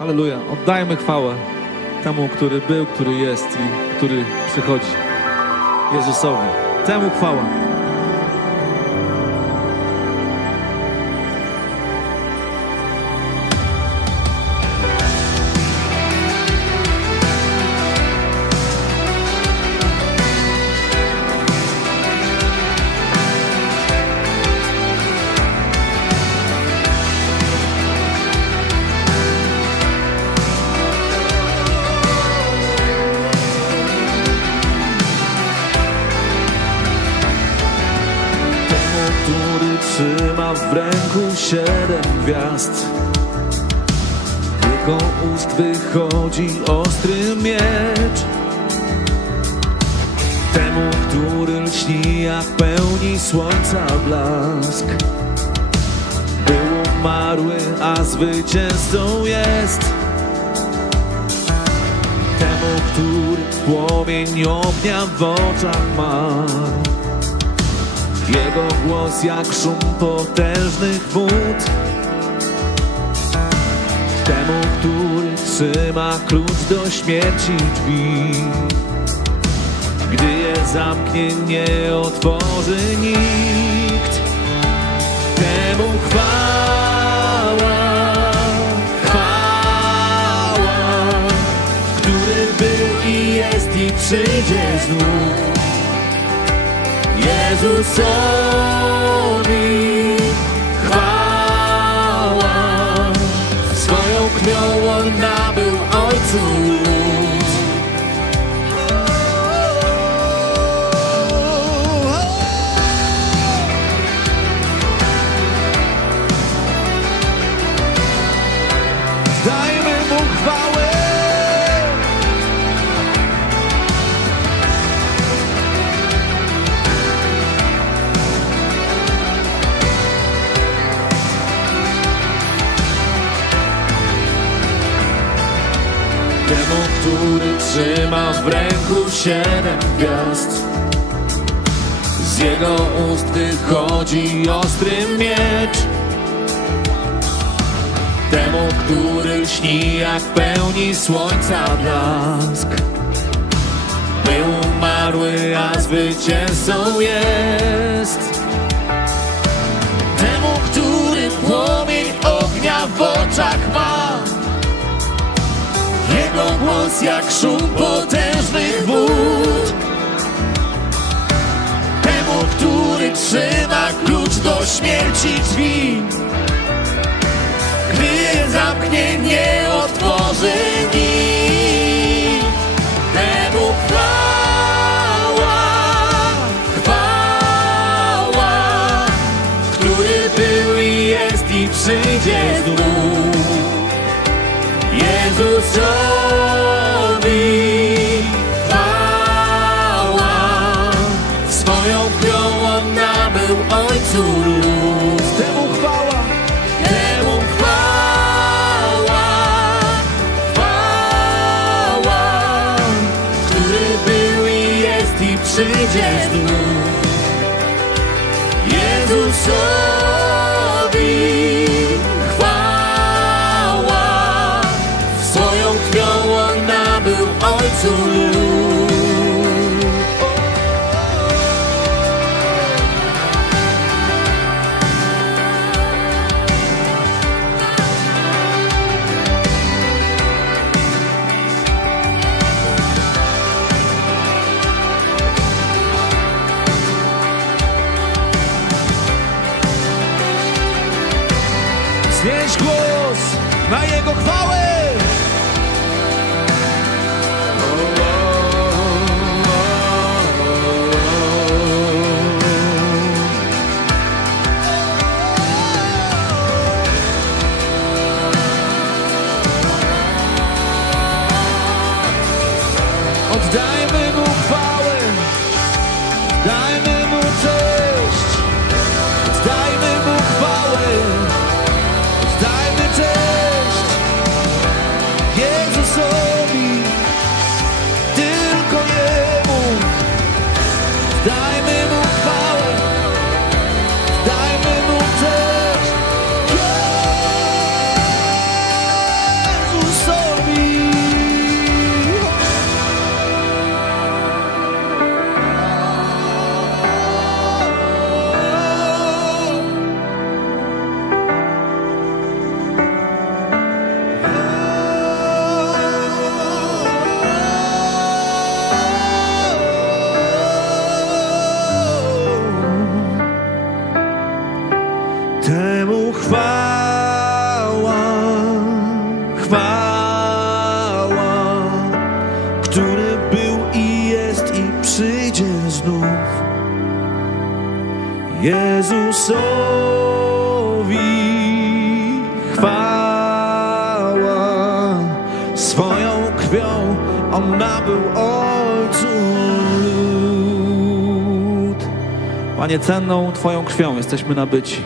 Halleluja. Oddajmy chwałę temu, który był, który jest i który przychodzi. Jezusowi. Temu chwała. W ręku siedem gwiazd. Jego ust wychodzi ostry miecz. Temu, który lśni jak pełni słońca blask. Był umarły, a zwycięzcą jest. Temu, który płomień ognia w oczach ma. Jego głos jak szum potężnych wód. Temu, który trzyma klucz do śmierci drzwi. Gdy je zamknie, nie otworzy nikt. Temu chwała, chwała Który był i jest i przyjdzie znów Jezusowi chwała. Swoją krwią on nabył Ojcu Temu, który trzyma w ręku siedem gwiazd. Z jego ust wychodzi ostry miecz. Temu, który śni jak pełni słońca blask. Był umarły, a zwycięzcą jest jego głos jak szum potężnych wód Temu, który trzyma klucz do śmierci drzwi. Gdy je zamknie, nie otworzy nikt Temu chwała, chwała Który był i jest i przyjdzie znów. Jezusowi i przyjdzie znów. Jezusowi Znieś głos na Jego chwałę! Jezusowi chwała. Swoją krwią On nabył Ojcu lud. Panie, cenną Twoją krwią jesteśmy nabyci.